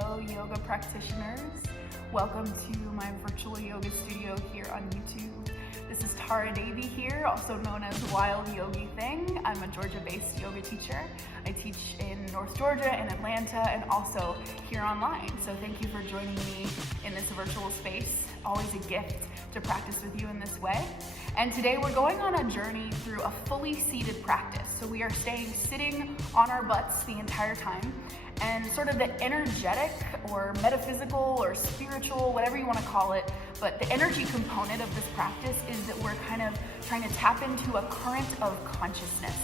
Hello, yoga practitioners. Welcome to my virtual yoga studio here on YouTube. This is Tara Davey here, also known as Wild Yogi Thing. I'm a Georgia-based yoga teacher. I teach in North Georgia and Atlanta and also here online. So thank you for joining me in this virtual space. Always a gift to practice with you in this way. And today we're going on a journey through a fully seated practice. So we are staying sitting on our butts the entire time. And sort of the energetic or metaphysical or spiritual, whatever you want to call it, but the energy component of this practice is that we're kind of trying to tap into a current of consciousness.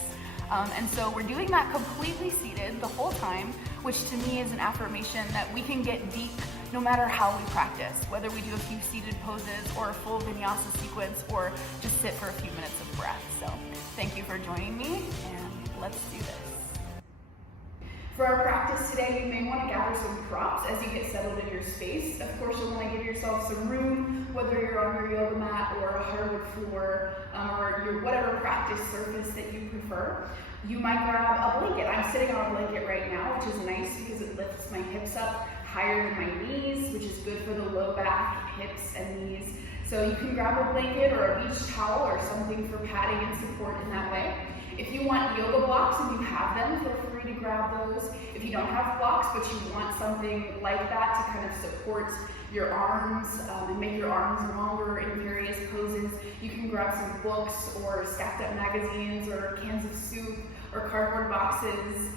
And so we're doing that completely seated the whole time, which to me is an affirmation that we can get deep no matter how we practice, whether we do a few seated poses or a full vinyasa sequence or just sit for a few minutes of breath. So thank you for joining me, and let's do this. For our practice today, you may want to gather some props as you get settled in your space. Of course, you'll want to give yourself some room, whether you're on your yoga mat or a hardwood floor or your whatever practice surface that you prefer. You might grab a blanket. I'm sitting on a blanket right now, which is nice because it lifts my hips up higher than my knees, which is good for the low back, hips, and knees. So you can grab a blanket or a beach towel or something for padding and support in that way. If you want yoga blocks and you have them, feel free to grab those. If you don't have blocks, but you want something like that to kind of support your arms and make your arms longer in various poses, you can grab some books or stacked up magazines or cans of soup or cardboard boxes.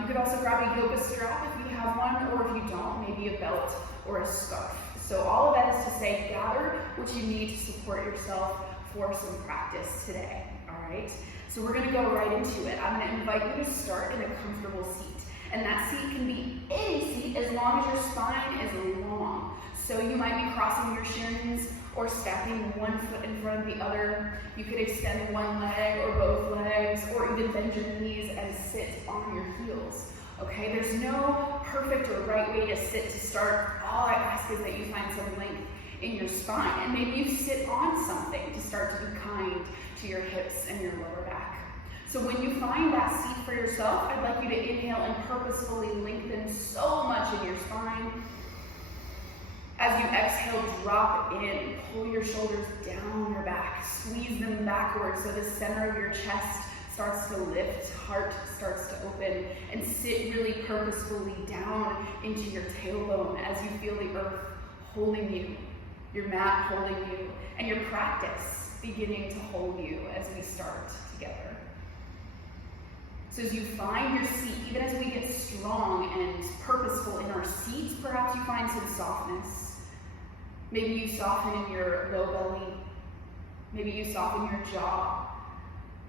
You could also grab a yoga strap if you have one, or if you don't, maybe a belt or a scarf. So all of that is to say, gather what you need to support yourself for some practice today, all right? So we're gonna go right into it. I'm gonna invite you to start in a comfortable seat. And that seat can be any seat as long as your spine is long. So you might be crossing your shins or stacking one foot in front of the other. You could extend one leg or both legs, or even bend your knees and sit on your heels. Okay, there's no perfect or right way to sit to start. All I ask is that you find some length in your spine, and maybe you sit on something to start to be kind to your hips and your lower back. So when you find that seat for yourself, I'd like you to inhale and purposefully lengthen so much in your spine. As you exhale, drop in, pull your shoulders down your back, squeeze them backwards so the center of your chest starts to lift, heart starts to open, and sit really purposefully down into your tailbone as you feel the earth holding you, your mat holding you, and your practice beginning to hold you as we start together. So as you find your seat, even as we get strong and purposeful in our seats, perhaps you find some softness. Maybe you soften in your low belly. Maybe you soften your jaw.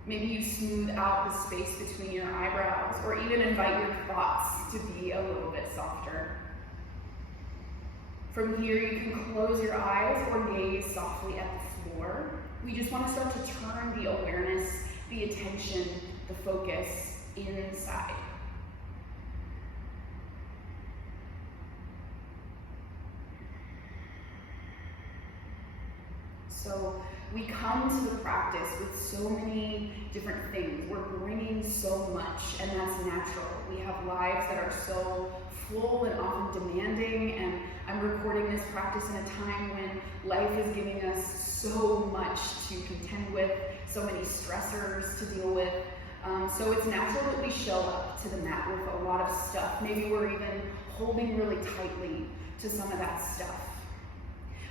Maybe you smooth out the space between your eyebrows, or even invite your thoughts to be a little bit softer. From here, you can close your eyes or gaze softly at the floor. We just want to start to turn the awareness, the attention, the focus inside. So we come to the practice with so many different things. We're bringing so much, and that's natural. We have lives that are so full and often demanding, and I'm recording this practice in a time when life is giving us so much to contend with, so many stressors to deal with. So it's natural that we show up to the mat with a lot of stuff. Maybe we're even holding really tightly to some of that stuff.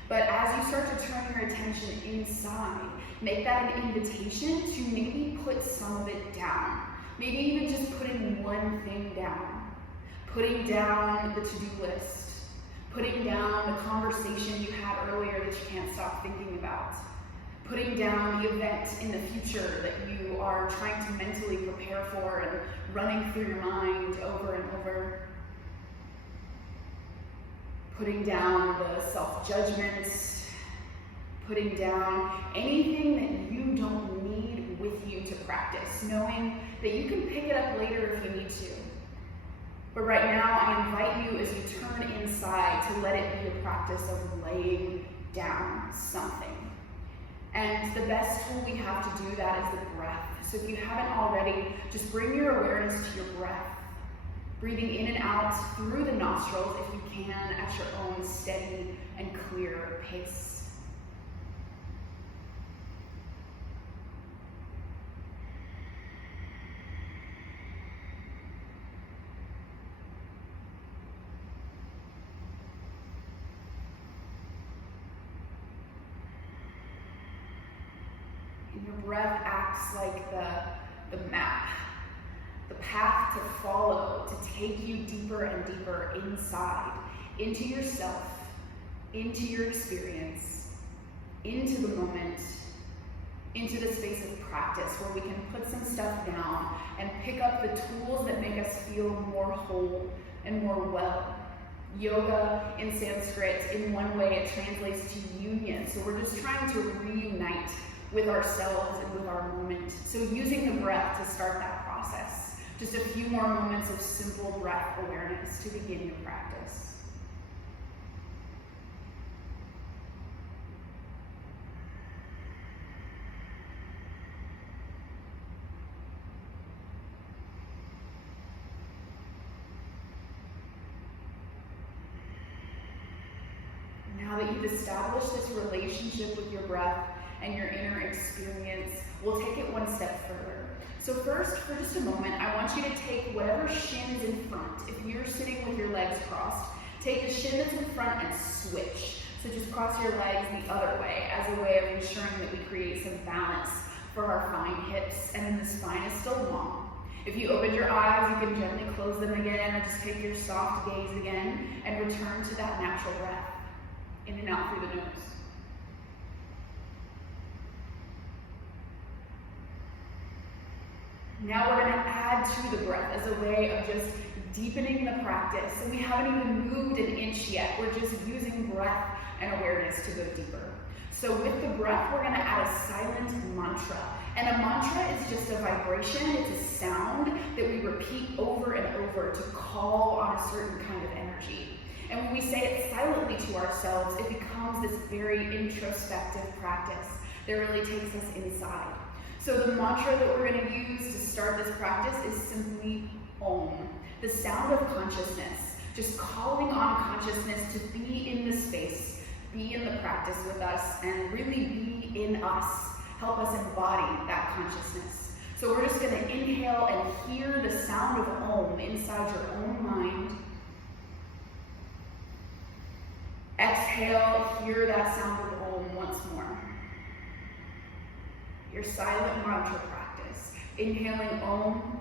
But as you start to turn your attention inside, make that an invitation to maybe put some of it down. Maybe even just putting one thing down. Putting down the to-do list. Putting down the conversation you had earlier that you can't stop thinking about. Putting down the event in the future that you are trying to mentally prepare for and running through your mind over and over. Putting down the self-judgment, putting down anything that you don't need with you to practice, knowing that you can pick it up later if you need to. But right now, I invite you as you turn inside to let it be a practice of laying down something. And the best tool we have to do that is the breath. So if you haven't already, just bring your awareness to your breath. breathing in and out through the nostrils if you can at your own steady and clear pace. And your breath acts like the map, the path to follow, to take you deeper and deeper inside, into yourself, into your experience, into the moment, into the space of practice where we can put some stuff down and pick up the tools that make us feel more whole and more well. Yoga in Sanskrit, in one way, it translates to union. So we're just trying to reunite with ourselves and with our moment. So using the breath to start that process. Just a few more moments of simple breath awareness to begin your practice. Now that you've established this relationship with your breath and your inner experience, we'll take it one step further. So first, for just a moment, I want you to take whatever shin's in front. If you're sitting with your legs crossed, take the shin that's in front and switch. So just cross your legs the other way as a way of ensuring that we create some balance for our fine hips and then the spine is still long. If you open your eyes, you can gently close them again or just take your soft gaze again and return to that natural breath. In and out through the nose. Now we're going to add to the breath as a way of just deepening the practice. And we haven't even moved an inch yet. We're just using breath and awareness to go deeper. So with the breath, we're going to add a silent mantra. And a mantra is just a vibration. It's a sound that we repeat over and over to call on a certain kind of energy. And when we say it silently to ourselves, it becomes this very introspective practice that really takes us inside. So the mantra that we're going to use to start this practice is simply Om, the sound of consciousness, just calling on consciousness to be in the space, be in the practice with us, and really be in us, help us embody that consciousness. So we're just going to inhale and hear the sound of Om inside your own mind. Exhale, hear that sound of Om once more. Your silent mantra practice. Inhaling Om.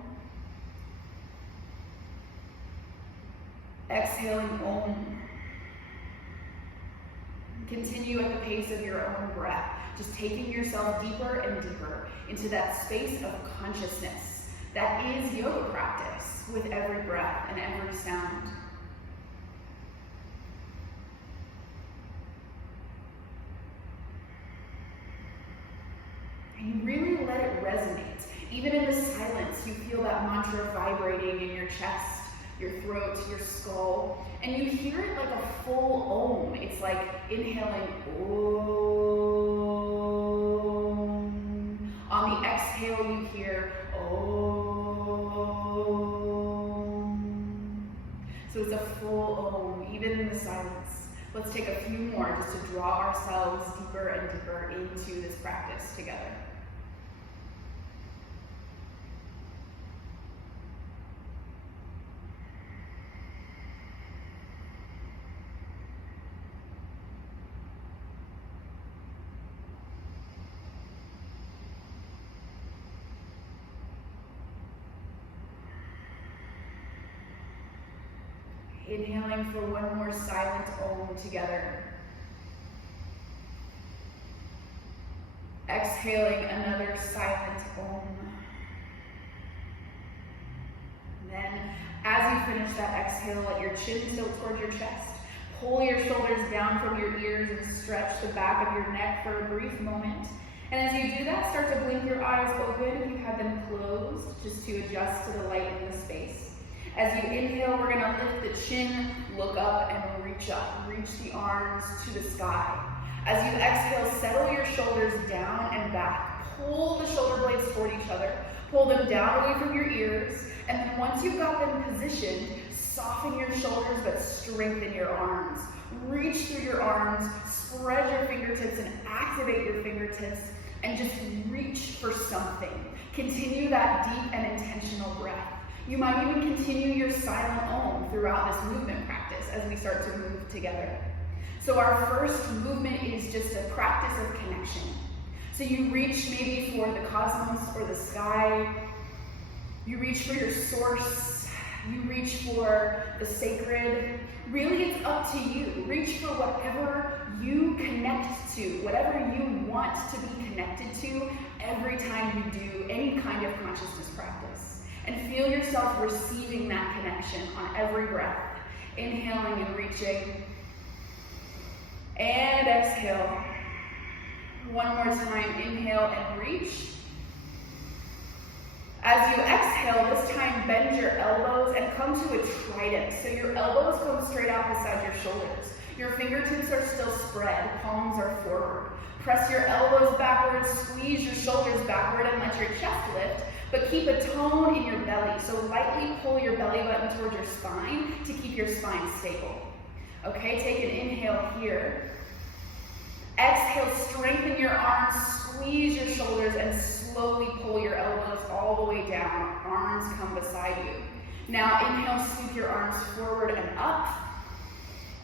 Exhaling Om. Continue at the pace of your own breath, just taking yourself deeper and deeper into that space of consciousness. That is yoga practice with every breath and every sound. And you really let it resonate. Even in the silence, you feel that mantra vibrating in your chest, your throat, your skull, and you hear it like a full Om. It's like inhaling Om. On the exhale, you hear Om. So it's a full Om, even in the silence. Let's take a few more just to draw ourselves deeper and deeper into this practice together. Inhaling for one more silent Om together. Exhaling another silent Om. And then, as you finish that exhale, let your chin tilt toward your chest. Pull your shoulders down from your ears and stretch the back of your neck for a brief moment. And as you do that, start to blink your eyes open if you have them closed, just to adjust to the light in the space. As you inhale, we're going to lift the chin, look up, and reach up. Reach the arms to the sky. As you exhale, settle your shoulders down and back. Pull the shoulder blades toward each other. Pull them down away from your ears, and then once you've got them positioned, soften your shoulders but strengthen your arms. Reach through your arms, spread your fingertips and activate your fingertips, and just reach for something. Continue that deep and intentional breath. You might even continue your silent Om throughout this movement practice as we start to move together. So our first movement is just a practice of connection. So you reach maybe for the cosmos or the sky. You reach for your source. You reach for the sacred. Really, it's up to you. Reach for whatever you connect to, whatever you want to be connected to every time you do any kind of consciousness practice. And feel yourself receiving that connection on every breath. Inhaling and reaching. And exhale. One more time, inhale and reach. As you exhale, this time bend your elbows and come to a trident. So your elbows come straight out beside your shoulders. Your fingertips are still spread, palms are forward. Press your elbows backwards, squeeze your shoulders backward and let your chest lift, but keep a tone in your belly. So lightly pull your belly button towards your spine to keep your spine stable. Okay, take an inhale here. Exhale, strengthen your arms, squeeze your shoulders, and slowly pull your elbows all the way down. Arms come beside you. Now inhale, sweep your arms forward and up.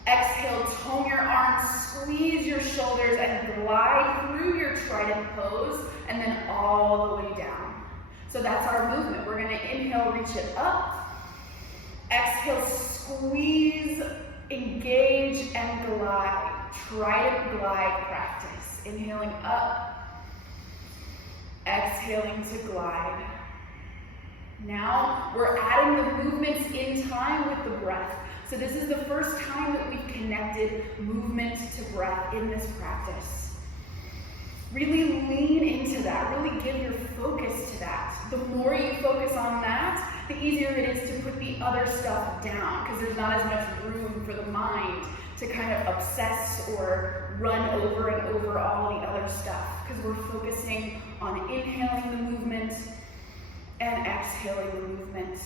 Exhale, tone your arms, squeeze your shoulders, and glide through your trident pose, and then all the way down. So that's our movement. We're gonna inhale, reach it up. Exhale, squeeze, engage, and glide. Trident glide practice. Inhaling up, exhaling to glide. Now we're adding the movements in time with the breath. So this is the first time that we've connected movement to breath in this practice. Really lean into that. Really give your focus to that. The more you focus on that, the easier it is to put the other stuff down, because there's not as much room for the mind to kind of obsess or run over and over all the other stuff, because we're focusing on inhaling the movement and exhaling the movement.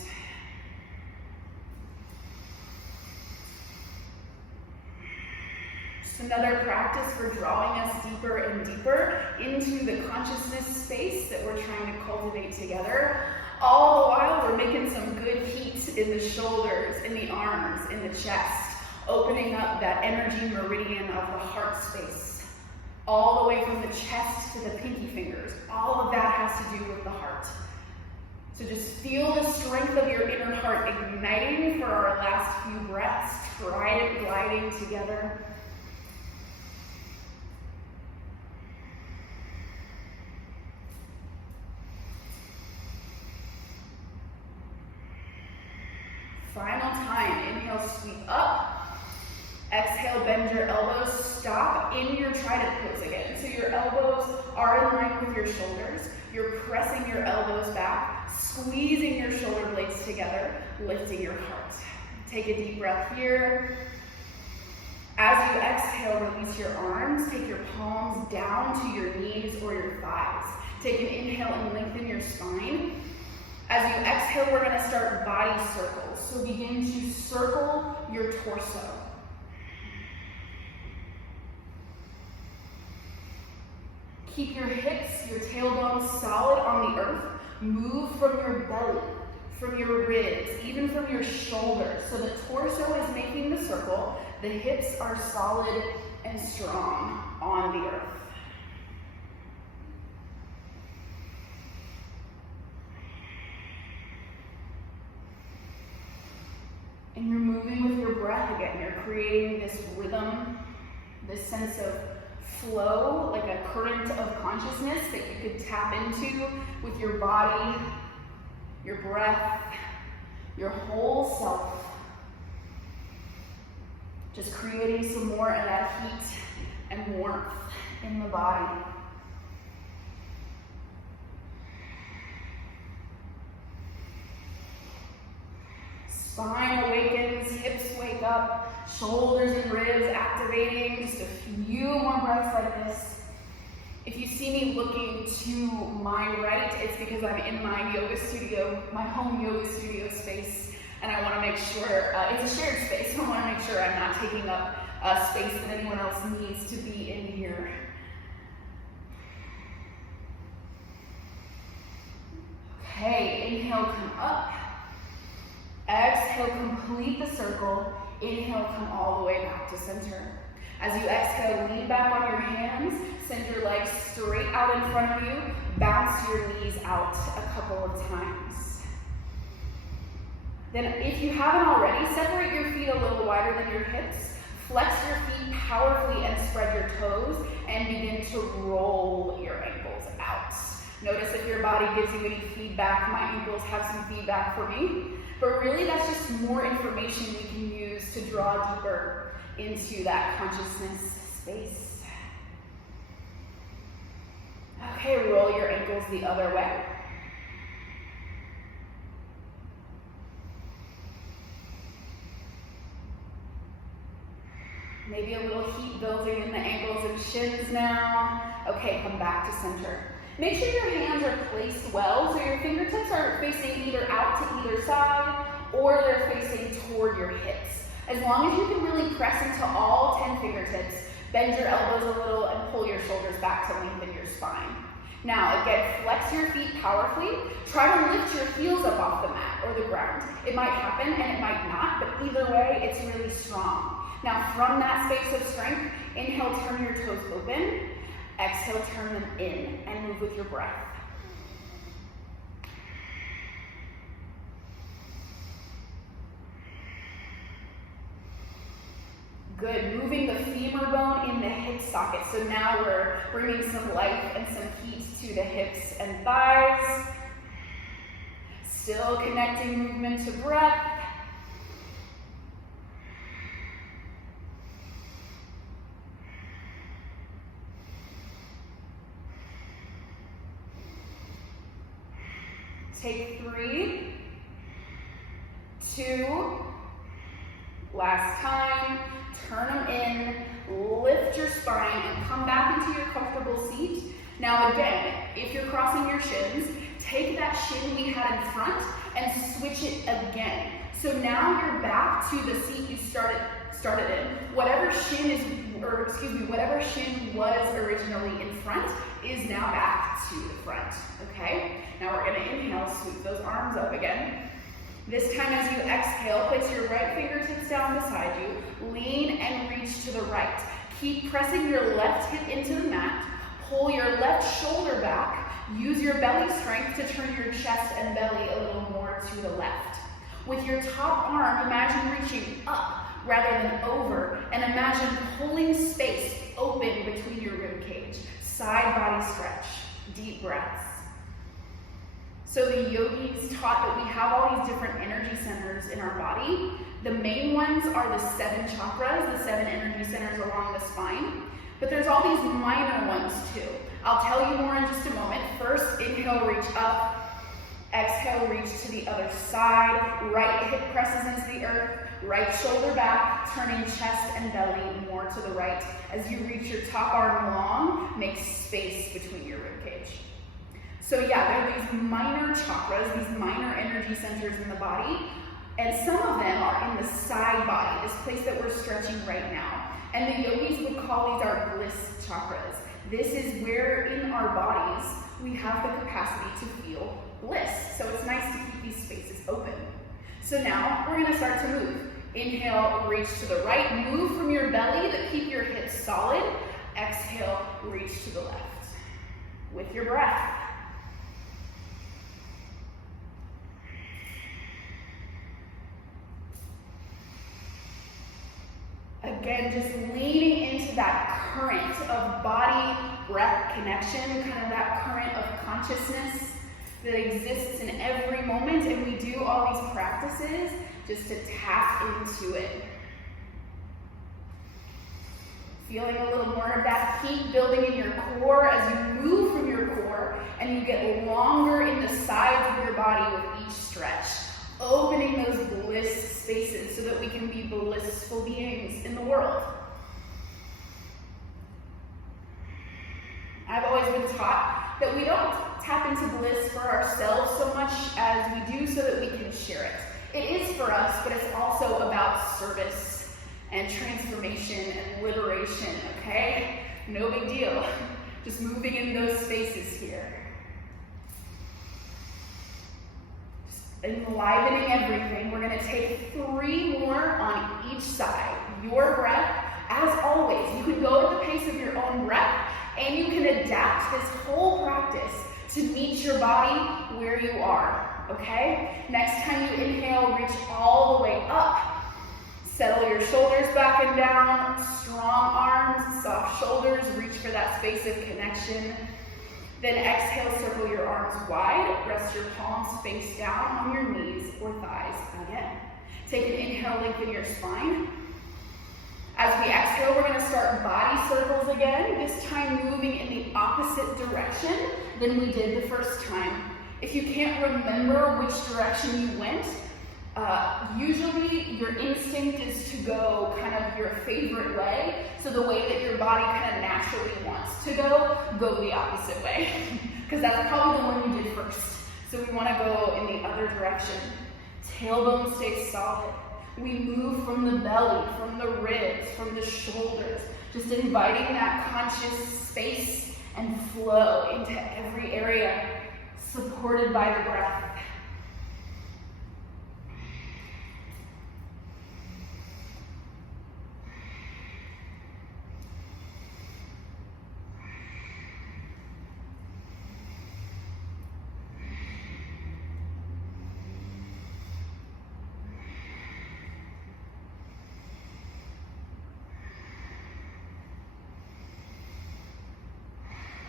Just another practice for drawing us deeper and deeper into the consciousness space that we're trying to cultivate together. All the while, we're making some good heat in the shoulders, in the arms, in the chest. Opening up that energy meridian of the heart space, all the way from the chest to the pinky fingers. All of that has to do with the heart. So just feel the strength of your inner heart igniting for our last few breaths. Trident gliding together. Final time, inhale, sweep up. Exhale, bend your elbows, stop in your trident pose again. So your elbows are in line with your shoulders. You're pressing your elbows back, squeezing your shoulder blades together, lifting your heart. Take a deep breath here. As you exhale, release your arms. Take your palms down to your knees or your thighs. Take an inhale and lengthen your spine. As you exhale, we're going to start body circles. So begin to circle your torso. Keep your hips, your tailbone solid on the earth. Move from your belly, from your ribs, even from your shoulders. So the torso is making the circle. The hips are solid and strong on the earth. And you're moving with your breath again. You're creating this rhythm, this sense of flow, like a current of consciousness that you could tap into with your body, your breath, your whole self. Just creating some more of that heat and warmth in the body. Spine awakens, hips wake up, shoulders and ribs activating. Just a few more breaths like this. If you see me looking to my right, it's because I'm in my yoga studio, my home yoga studio space, and I want to make sure, it's a shared space, so I want to make sure I'm not taking up space that anyone else needs to be in here. Okay, inhale, come up. Exhale, complete the circle. Inhale, come all the way back to center. As you exhale, lean back on your hands, send your legs straight out in front of you, bounce your knees out a couple of times. Then if you haven't already, separate your feet a little wider than your hips, flex your feet powerfully and spread your toes, and begin to roll your ankles out. Notice if your body gives you any feedback. My ankles have some feedback for me, but really that's just more information we can use to draw deeper into that consciousness space. Okay, roll your ankles the other way. Maybe a little heat building in the ankles and shins now. Okay, come back to center. Make sure your hands are placed well, so your fingertips are facing either out to either side or they're facing toward your hips. As long as you can really press into all 10 fingertips, bend your elbows a little and pull your shoulders back to lengthen your spine. Now, again, flex your feet powerfully. Try to lift your heels up off the mat or the ground. It might happen and it might not, but either way, it's really strong. Now, from that space of strength, inhale, turn your toes open. Exhale, turn them in and move with your breath. Good, moving the femur bone in the hip socket. So now we're bringing some life and some heat to the hips and thighs. Still connecting movement to breath. Take 3, 2, last time, turn them in, lift your spine, and come back into your comfortable seat. Now again, if you're crossing your shins, take that shin we had in front and switch it again. So now you're back to the seat you started in. Whatever shin was originally in front is now back to the front, okay? Now we're gonna inhale, sweep those arms up again. This time as you exhale, place your right fingertips down beside you, lean and reach to the right. Keep pressing your left hip into the mat, pull your left shoulder back, use your belly strength to turn your chest and belly a little more to the left. With your top arm, imagine reaching up rather than over, and imagine pulling space open between your rib cage. Side body stretch, deep breaths. So the yogis taught that we have all these different energy centers in our body. The main ones are the 7 chakras, the 7 energy centers along the spine, but there's all these minor ones too. I'll tell you more in just a moment. First, inhale, reach up. Exhale, reach to the other side. Right hip presses into the earth. Right shoulder back, turning chest and belly more to the right. As you reach your top arm long, make space between your rib cage. So yeah, there are these minor chakras, these minor energy centers in the body, and some of them are in the side body, this place that we're stretching right now. And the yogis would call these our bliss chakras. This is where in our bodies we have the capacity to feel bliss. So it's nice to keep these spaces open. So now we're gonna start to move. Inhale, reach to the right, move from your belly, but keep your hips solid. Exhale, reach to the left. With your breath. Again, just leaning into that current of body-breath connection, kind of that current of consciousness that exists in every moment, and we do all these practices just to tap into it. Feeling a little more of that heat building in your core as you move from your core and you get longer in the sides of your body with each stretch, opening those bliss spaces so that we can be blissful beings in the world. I've always been taught that we don't tap into bliss for ourselves so much as we do so that we can share it. It is for us, but it's also about service and transformation and liberation, okay? No big deal. Just moving in those spaces here. Just enlivening everything. We're gonna take 3 more on each side. Your breath, as always, you can go at the pace of your own breath, and you can adapt this whole practice to meet your body where you are, okay? Next time you inhale, reach all the way up. Settle your shoulders back and down, strong arms, soft shoulders, reach for that space of connection. Then exhale, circle your arms wide, rest your palms face down on your knees or thighs again. Take an inhale, lengthen your spine. As we exhale, we're gonna start body circles again, this time moving in the opposite direction than we did the first time. If you can't remember which direction you went, usually your instinct is to go kind of your favorite way. So the way that your body kind of naturally wants to go the opposite way. Because that's probably the one you did first. So we want to go in the other direction. Tailbone stays solid. We move from the belly, from the ribs, from the shoulders. Just inviting that conscious space and flow into every area, supported by the breath.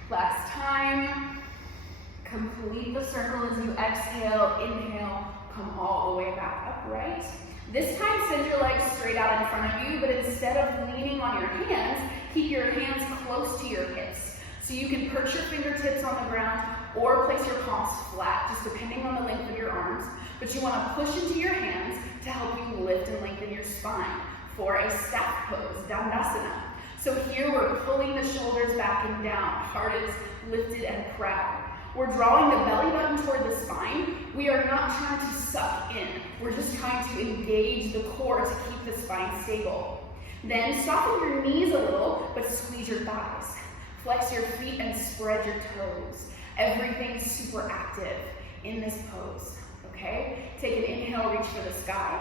Last time, complete the circle as you exhale, inhale, come all the way back upright. This time, send your legs straight out in front of you, but instead of leaning on your hands, keep your hands close to your hips. So you can perch your fingertips on the ground or place your palms flat, just depending on the length of your arms. But you want to push into your hands to help you lift and lengthen your spine for a staff pose, Dandasana. So here we're pulling the shoulders back and down, heart is lifted and proud. We're drawing the belly button toward the spine. We are not trying to suck in. We're just trying to engage the core to keep the spine stable. Then soften your knees a little, but squeeze your thighs. Flex your feet and spread your toes. Everything's super active in this pose, okay? Take an inhale, reach for the sky.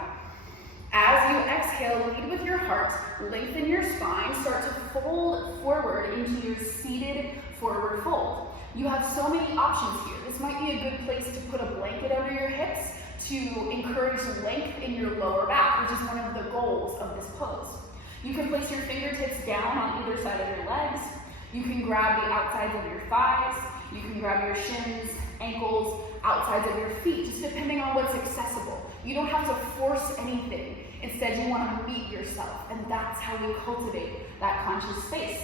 As you exhale, lead with your heart, lengthen your spine, start to fold forward into your seated forward fold. You have so many options here. This might be a good place to put a blanket over your hips to encourage length in your lower back, which is one of the goals of this pose. You can place your fingertips down on either side of your legs. You can grab the outsides of your thighs. You can grab your shins, ankles, outsides of your feet, just depending on what's accessible. You don't have to force anything. Instead, you want to meet yourself, and that's how we cultivate that conscious space.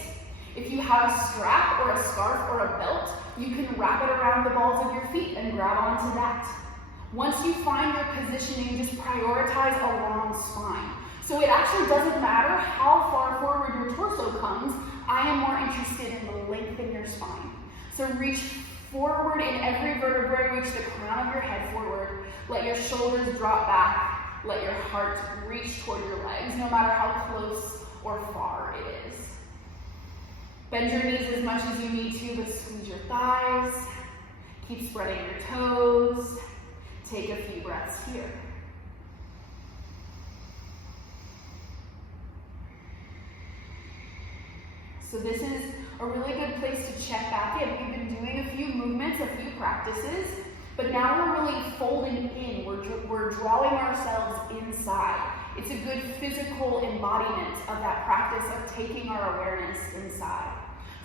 If you have a strap or a scarf or a belt, you can wrap it around the balls of your feet and grab onto that. Once you find your positioning, just prioritize a long spine. So it actually doesn't matter how far forward your torso comes. I am more interested in the length in your spine. So reach forward in every vertebrae, reach the crown of your head forward. Let your shoulders drop back. Let your heart reach toward your legs, no matter how close or far it is. Bend your knees as much as you need to, but squeeze your thighs. Keep spreading your toes. Take a few breaths here. So this is a really good place to check back in. We've been doing a few movements, a few practices, but now we're really folding in. We're drawing ourselves inside. It's a good physical embodiment of that practice of taking our awareness inside.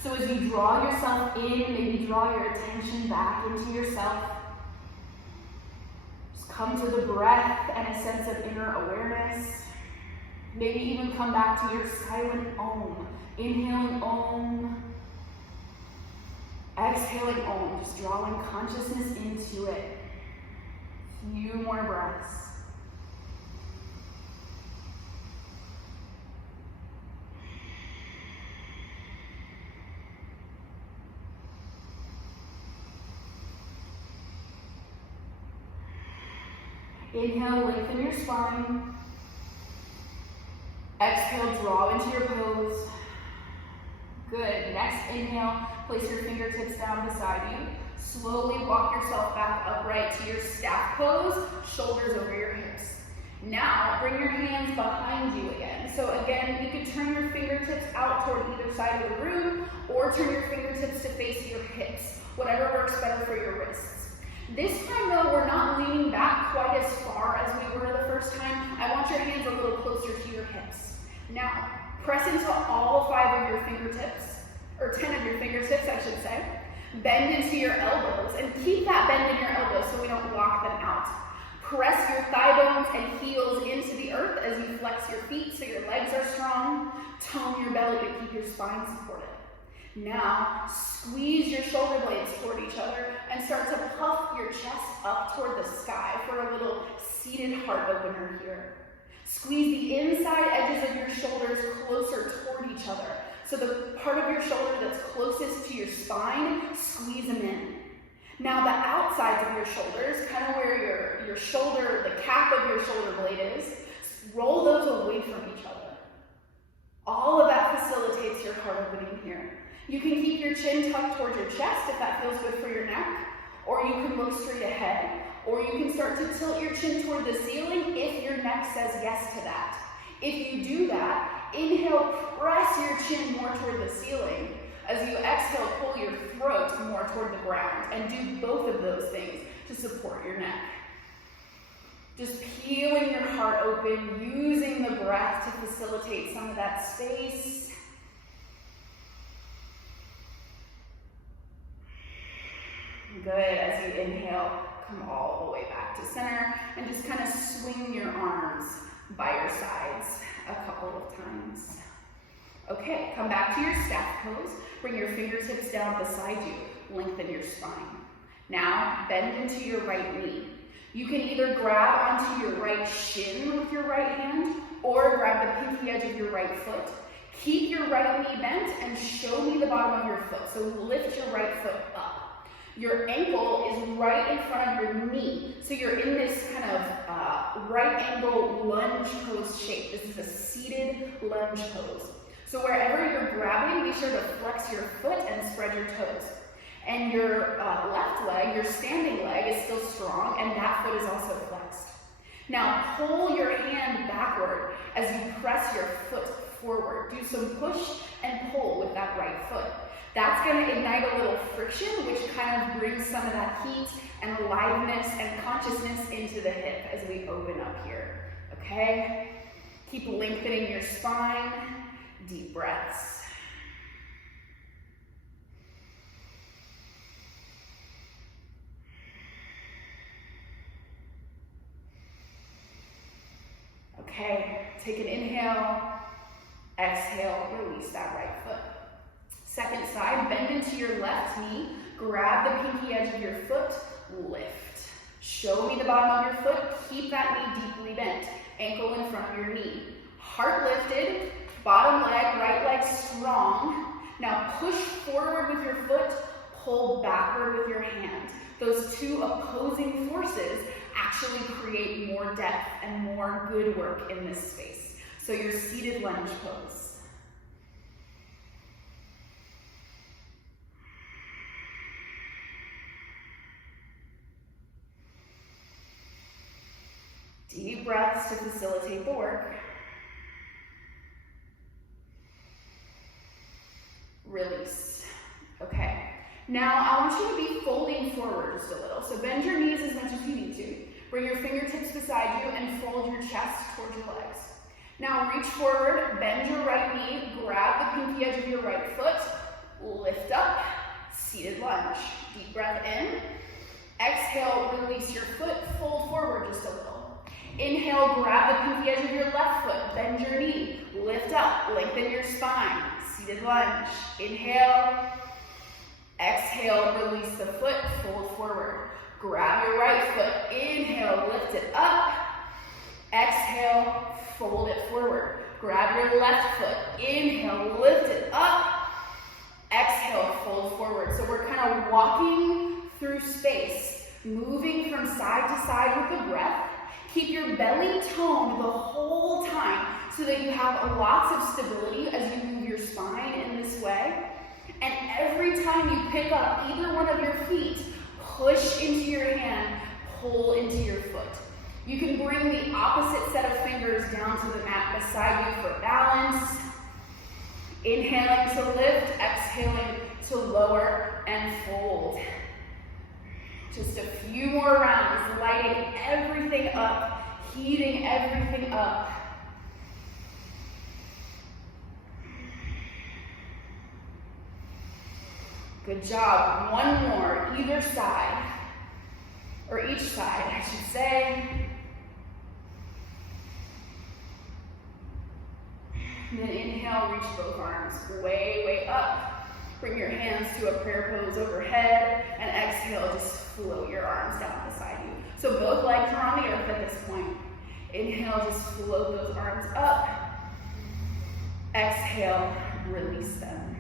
So as you draw yourself in, maybe draw your attention back into yourself. Just come to the breath and a sense of inner awareness. Maybe even come back to your silent Om. Inhaling Om. Exhaling Om, just drawing consciousness into it. A few more breaths. Inhale, lengthen your spine. Exhale, draw into your pose. Good. Next inhale, place your fingertips down beside you. Slowly walk yourself back upright to your staff pose, shoulders over your hips. Now, bring your hands behind you again. So again, you could turn your fingertips out toward either side of the room, or turn your fingertips to face your hips, whatever works better for your wrists. This time though, we're not leaning back quite as far as we were the first time. I want your hands a little closer to your hips. Now, press into all 5 of your fingertips, or 10 of your fingertips, I should say. Bend into your elbows, and keep that bend in your elbows so we don't lock them out. Press your thigh bones and heels into the earth as you flex your feet so your legs are strong. Tone your belly to keep your spine supported. Now, squeeze your shoulder blades toward each other and start to puff your chest up toward the sky for a little seated heart opener here. Squeeze the inside edges of your shoulders closer toward each other. So the part of your shoulder that's closest to your spine, squeeze them in. Now the outsides of your shoulders, kind of where your shoulder, the cap of your shoulder blade is, roll those away from each other. All of that facilitates your heart opening here. You can keep your chin tucked towards your chest if that feels good for your neck, or you can look straight ahead, or you can start to tilt your chin toward the ceiling if your neck says yes to that. If you do that, inhale, press your chin more toward the ceiling. As you exhale, pull your throat more toward the ground, and do both of those things to support your neck. Just peeling your heart open, using the breath to facilitate some of that space. Good. As you inhale, come all the way back to center, and just kind of swing your arms by your sides a couple of times. Okay, come back to your staff pose. Bring your fingertips down beside you. Lengthen your spine. Now, bend into your right knee. You can either grab onto your right shin with your right hand, or grab the pinky edge of your right foot. Keep your right knee bent and show me the bottom of your foot. So lift your right foot up. Your ankle is right in front of your knee. So you're in this kind of right angle lunge pose shape. This is a seated lunge pose. So wherever you're grabbing, be sure to flex your foot and spread your toes. And your left leg, your standing leg, is still strong, and that foot is also flexed. Now pull your hand backward as you press your foot forward. Do some push and pull with that right foot. That's going to ignite a little friction, which kind of brings some of that heat and aliveness and consciousness into the hip as we open up here. Okay? Keep lengthening your spine. Deep breaths. Okay, take an inhale, exhale, release that right foot. Second side, bend into your left knee, grab the pinky edge of your foot, lift. Show me the bottom of your foot, keep that knee deeply bent, ankle in front of your knee. Heart lifted, bottom leg, right leg strong. Now push forward with your foot, pull backward with your hand. Those two opposing forces actually create more depth and more good work in this space. So your seated lunge pose. Deep breaths to facilitate the work. Release. Okay. Now I want you to be folding forward just a little. So bend your knees as much as you need to. Bring your fingertips beside you and fold your chest towards your legs. Now reach forward, bend your right knee, grab the pinky edge of your right foot, lift up, seated lunge. Deep breath in. Exhale, release your foot, fold forward just a little. Inhale, grab the pinky edge of your left foot, bend your knee, lift up, lengthen your spine, seated lunge. Inhale, exhale, release the foot, fold forward. Grab your right foot, inhale, lift it up. Exhale, fold it forward. Grab your left foot, inhale, lift it up. Exhale, fold forward. So we're kind of walking through space, moving from side to side with the breath. Keep your belly toned the whole time so that you have lots of stability as you move your spine in this way. And every time you pick up either one of your feet, push into your hand, pull into your foot. You can bring the opposite set of fingers down to the mat beside you for balance. Inhaling to lift, exhaling to lower and fold. Just a few more rounds, lighting everything up, heating everything up. Good job. One more, either side, or each side, I should say. And then inhale, reach both arms way, way up. Bring your hands to a prayer pose overhead, and exhale, just float your arms down beside you. So both legs are on the earth at this point. Inhale, just float those arms up. Exhale, release them.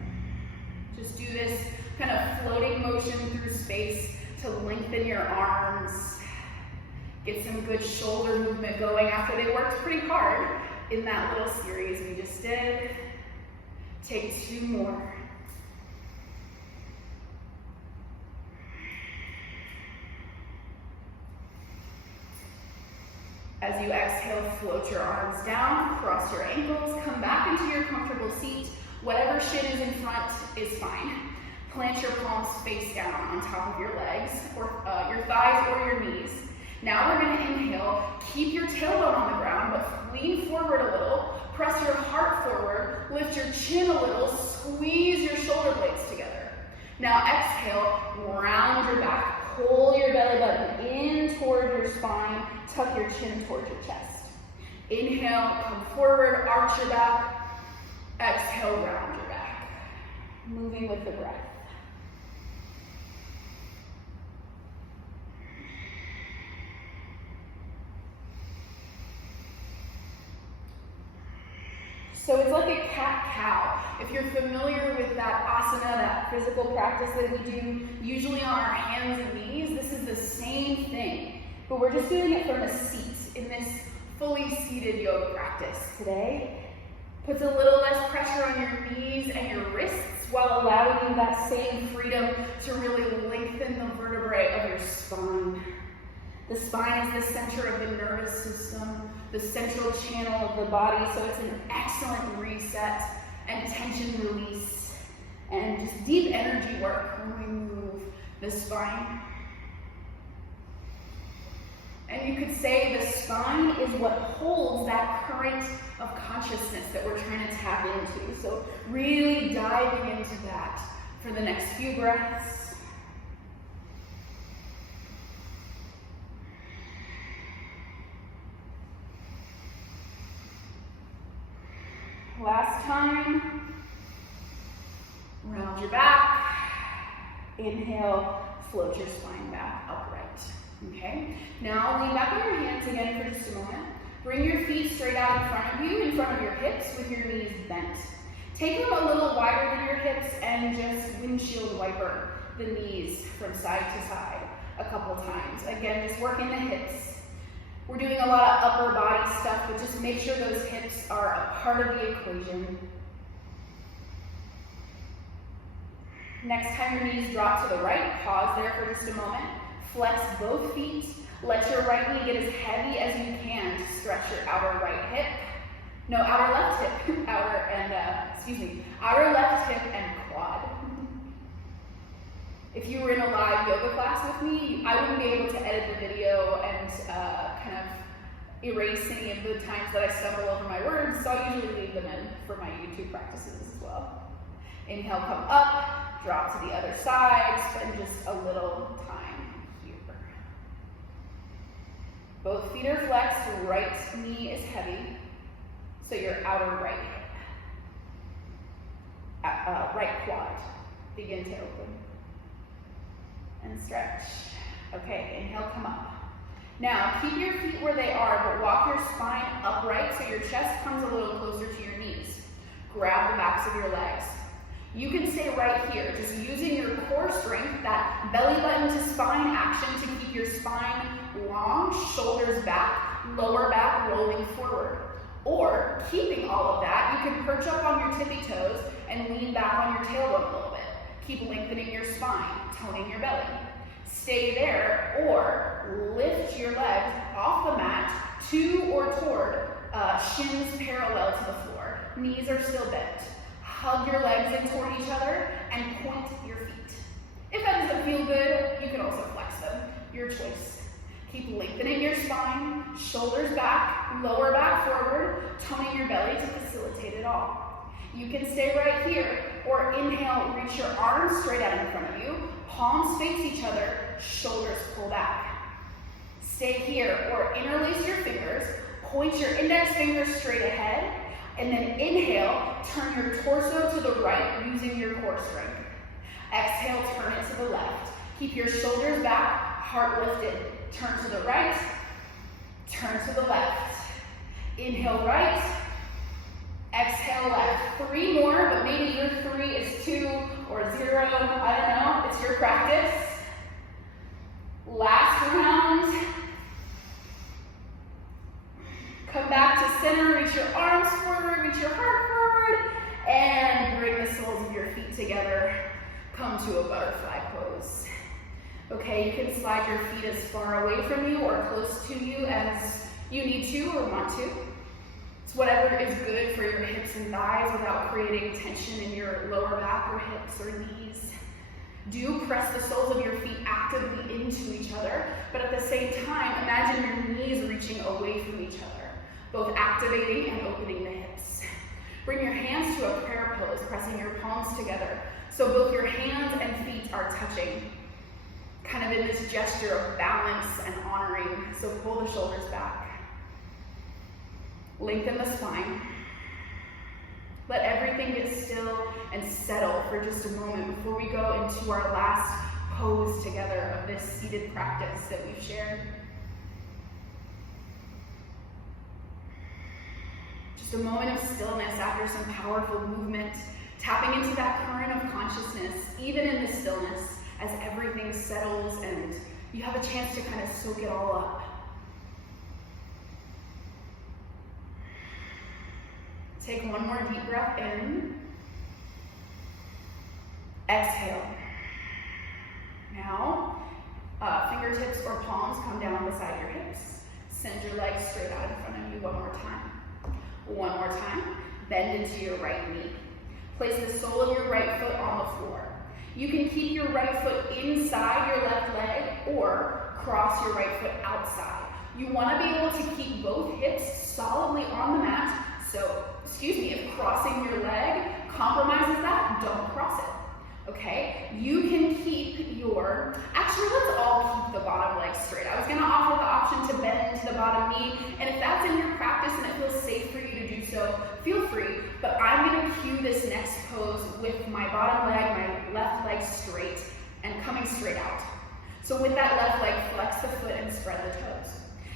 Just do this kind of floating motion through space to lengthen your arms. Get some good shoulder movement going after they worked pretty hard in that little series we just did. Take 2 more. As you exhale, float your arms down, cross your ankles, come back into your comfortable seat. Whatever shit is in front is fine. Plant your palms face down on top of your legs, or your thighs or your knees. Now we're gonna inhale, keep your tailbone on the ground, but lean forward a little, press your heart forward, lift your chin a little, squeeze your shoulder blades together. Now exhale, round your back, pull your belly button in toward your spine, tuck your chin towards your chest. Inhale, come forward, arch your back. Exhale, round your back. Moving with the breath. So it's like a cat-cow. If you're familiar with that asana, that physical practice that we do, usually on our hands and knees, this is the same thing. But we're just doing it from a seat in this fully seated yoga practice today. Puts a little less pressure on your knees and your wrists while allowing you that same freedom to really lengthen the vertebrae of your spine. The spine is the center of the nervous system, the central channel of the body, so it's an excellent reset and tension release and just deep energy work when we move the spine. And you could say the spine is what holds that current of consciousness that we're trying to tap into. So really diving into that for the next few breaths. Last time, round your back, inhale, float your spine back upright, okay? Now lean back on your hands again for just a moment. Bring your feet straight out in front of you, in front of your hips with your knees bent. Take them a little wider than your hips and just windshield wiper the knees from side to side a couple times. Again, just working the hips. We're doing a lot of upper body stuff, but just make sure those hips are a part of the equation. Next time your knees drop to the right, pause there for just a moment. Flex both feet. Let your right knee get as heavy as you can to stretch your outer right hip. No, outer left hip. Outer left hip and quad. If you were in a live yoga class with me, I wouldn't be able to edit the video and kind of erase any of the times that I stumble over my words, so I usually leave them in for my YouTube practices as well. Inhale, come up, drop to the other side, spend just a little time here. Both feet are flexed, right knee is heavy, so your outer right hip. Right quad, begin to open. And stretch. Okay, inhale, come up. Now, keep your feet where they are, but walk your spine upright so your chest comes a little closer to your knees. Grab the backs of your legs. You can stay right here, just using your core strength, that belly button to spine action to keep your spine long, shoulders back, lower back rolling forward. Or, keeping all of that, you can perch up on your tippy toes and lean back on your tailbone a little bit. Keep lengthening your spine, toning your belly. Stay there, or lift your legs off the mat to or toward shins parallel to the floor. Knees are still bent. Hug your legs in toward each other and point your feet. If that doesn't feel good, you can also flex them. Your choice. Keep lengthening your spine, shoulders back, lower back forward, toning your belly to facilitate it all. You can stay right here, or inhale, reach your arms straight out in front of you, palms face each other, shoulders pull back. Stay here, or interlace your fingers, point your index fingers straight ahead, and then inhale, turn your torso to the right using your core strength. Exhale, turn it to the left. Keep your shoulders back, heart lifted. Turn to the right, turn to the left. Inhale right, exhale left. 3 more, but maybe your 3 is 2 or 0, I don't know, it's your practice. Last round. Come back to center, reach your arms forward, reach your heart forward, and bring the soles of your feet together. Come to a butterfly pose. Okay, you can slide your feet as far away from you or close to you as you need to or want to. It's whatever is good for your hips and thighs without creating tension in your lower back or hips or knees. Do press the soles of your feet actively into each other, but at the same time, imagine your knees reaching away from each other, both activating and opening the hips. Bring your hands to a prayer pose, pressing your palms together, so both your hands and feet are touching, kind of in this gesture of balance and honoring. So pull the shoulders back. Lengthen the spine. Let everything get still and settle for just a moment before we go into our last pose together of this seated practice that we've shared. Just a moment of stillness after some powerful movement, tapping into that current of consciousness, even in the stillness, as everything settles and you have a chance to kind of soak it all up. Take one more deep breath in. Exhale. Now, fingertips or palms come down beside your hips. Send your legs straight out in front of you one more time. One more time. Bend into your right knee. Place the sole of your right foot on the floor. You can keep your right foot inside your left leg or cross your right foot outside. You want to be able to keep both hips solidly on the mat. So, if crossing your leg compromises that, don't cross it, okay? You can keep your, actually let's all keep the bottom leg straight. I was gonna offer the option to bend into the bottom knee, and if that's in your practice and it feels safe for you to do so, feel free, but I'm gonna cue this next pose with my bottom leg, my left leg straight, and coming straight out. So with that left leg, flex the foot and spread the toes.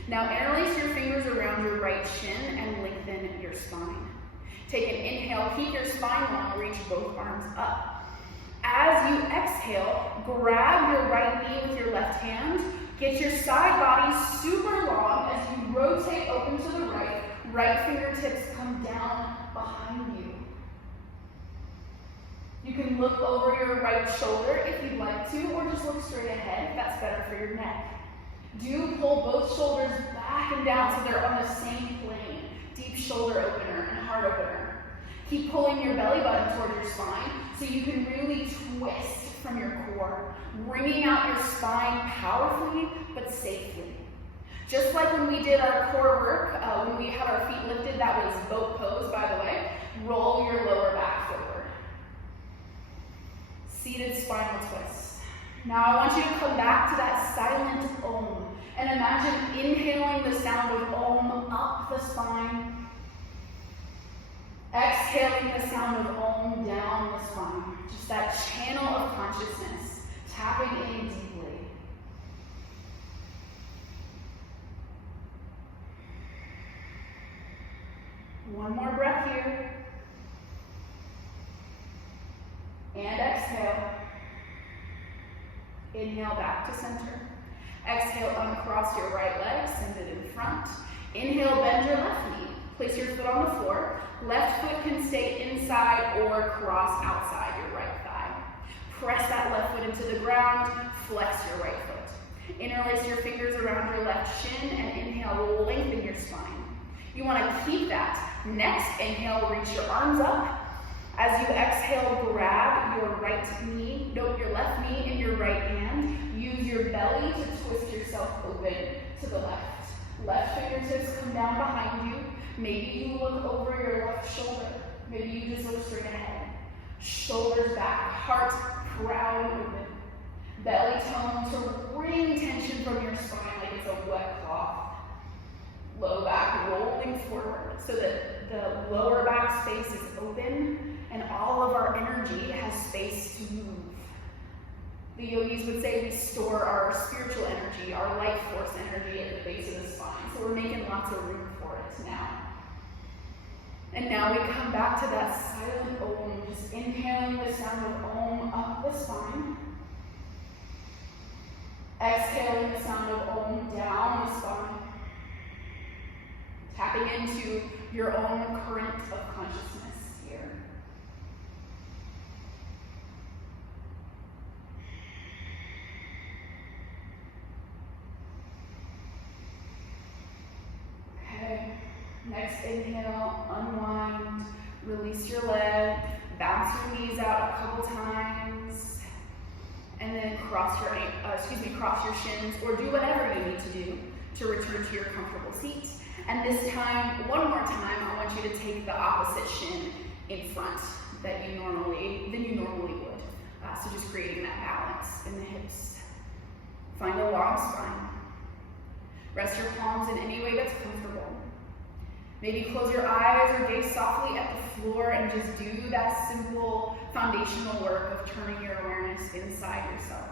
Now interlace your fingers around your right shin and lengthen your spine. Take an inhale, keep your spine long, reach both arms up. As you exhale, grab your right knee with your left hand, get your side body super long as you rotate open to the right, right fingertips come down behind you. You can look over your right shoulder if you'd like to, or just look straight ahead if that's better for your neck. Do pull both shoulders back and down so they're on the same plane. Deep shoulder opener and heart opener. Keep pulling your belly button toward your spine so you can really twist from your core, bringing out your spine powerfully but safely. Just like when we did our core work, when we had our feet lifted, that was boat pose, by the way. Roll your lower back forward. Seated spinal twist. Now I want you to come back to that silent Om and imagine inhaling the sound of Om up the spine. Exhaling the sound of Om down the spine. Just that channel of consciousness, tapping in deeply. One more breath here. And exhale. Inhale back to center. Exhale, uncross your right leg, send it in front. Inhale, bend your left knee. Place your foot on the floor. Left foot can stay inside or cross outside your right thigh. Press that left foot into the ground. Flex your right foot. Interlace your fingers around your left shin and inhale, lengthen your spine. You want to keep that. Next, inhale, reach your arms up. As you exhale, grab your left knee in your right hand. Use your belly to twist yourself open to the left. Left fingertips come down behind you. Maybe you look over your left shoulder. Maybe you just look straight ahead. Shoulders back, heart proud and open. Belly tone to bring tension from your spine like it's a wet cloth. Low back rolling forward so that the lower back space is open and all of our energy has space to move. The yogis would say we store our spiritual energy, our life force energy at the base of the spine. So we're making lots of room for it now. And now we come back to that silent Om, just inhaling the sound of Om up the spine. Exhaling the sound of Om down the spine. Tapping into your own current of consciousness here. Okay, next inhale, unwind, release your leg, bounce your knees out a couple times, and then cross your shins, or do whatever you need to do to return to your comfortable seat. And this time, one more time, I want you to take the opposite shin in front than you normally would. So just creating that balance in the hips. Find a long spine. Rest your palms in any way that's comfortable. Maybe close your eyes or gaze softly at the floor and just do that simple foundational work of turning your awareness inside yourself.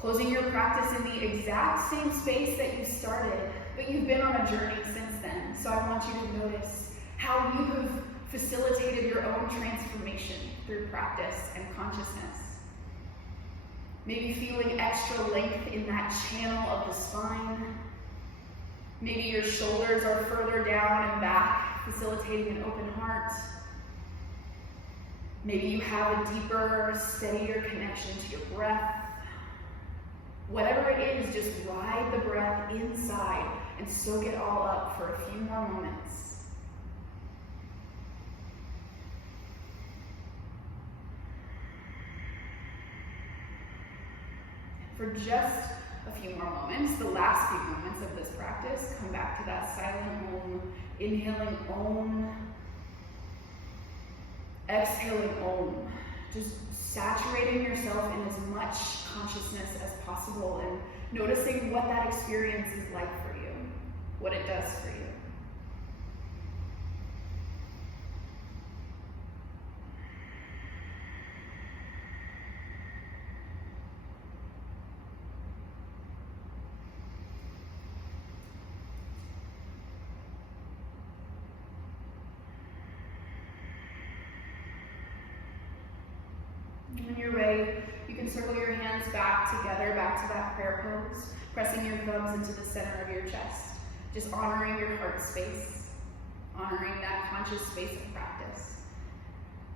Closing your practice in the exact same space that you started, but you've been on a journey since then. So I want you to notice how you have facilitated your own transformation through practice and consciousness. Maybe feeling extra length in that channel of the spine. Maybe your shoulders are further down and back, facilitating an open heart. Maybe you have a deeper, steadier connection to your breath. Whatever it is, just ride the breath inside and soak it all up for a few more moments. For just a few more moments, the last few moments of this practice, come back to that silent Om, inhaling Om, exhaling Om. Just saturating yourself in as much consciousness as possible and noticing what that experience is like for you, what it does for you. When you're ready, you can circle your hands back together, back to that prayer pose, pressing your thumbs into the center of your chest, just honoring your heart space, honoring that conscious space of practice.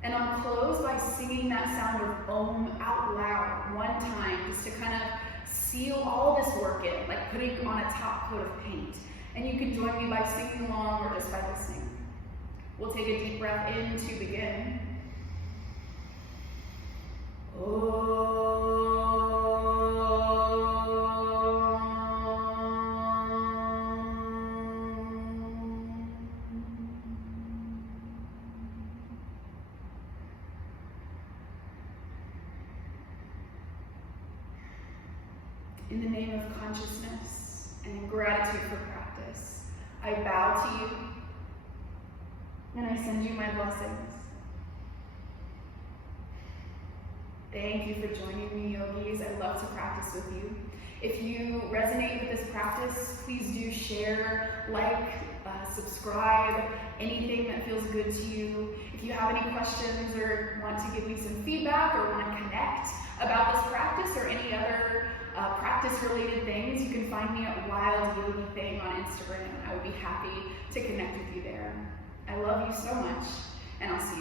And I'll close by singing that sound of Om out loud one time, just to kind of seal all this work in, like putting on a top coat of paint. And you can join me by singing along or just by listening. We'll take a deep breath in to begin. In the name of consciousness and in gratitude for practice, I bow to you and I send you my blessings. Thank you for joining me, yogis. I love to practice with you. If you resonate with this practice, please do share, like, subscribe, anything that feels good to you. If you have any questions or want to give me some feedback or want to connect about this practice or any other practice-related things, you can find me at Wild Yogi Thing on Instagram. I would be happy to connect with you there. I love you so much, and I'll see